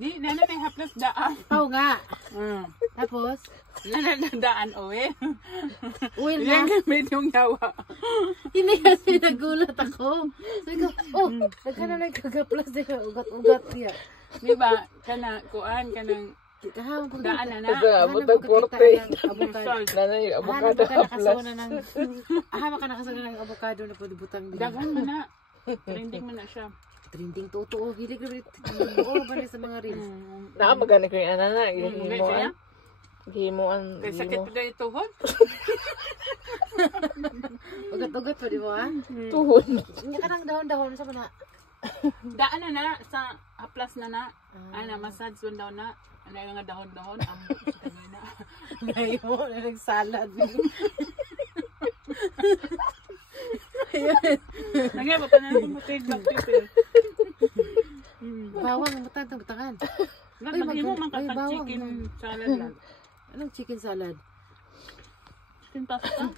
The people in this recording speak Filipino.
Di, nanay haplas daan. Oo nga. Tapos? Nanadaan uwi. Uwi na. Yan yung yawa. Hindi kasi nagulat ako. Sabi ko, nagka na nagkagaplas din ka, ugat-ugat niya. Di ba, kuan, kanang daan na na. Abot ang porte. Nanay, avocado haplas. Ahama ka nakasagana ng avocado na pwede-butang din. Dagang mo na. Trending mo na siya. Trending totoo. Hilig na oo ba sa mga reels? Nakamagani ko yung anana. Gihimuan. Gihimuan. Kaya sakit pa dahil tuhod. Ugat-ugat pa di mo Tuhod. Hindi ka nang dahon-dahon sa mana. Daan na na. Sa haplas na na. Ana, massage doon daw na. Ano yung nga dahon-dahon. Ang sa kanina. Ngayon mo, nagsalad. Nangya ba pa na natin matig black pepper? Bawang, butangan. Lagi mo man chicken salad lang. Anong chicken salad? Chicken pasta.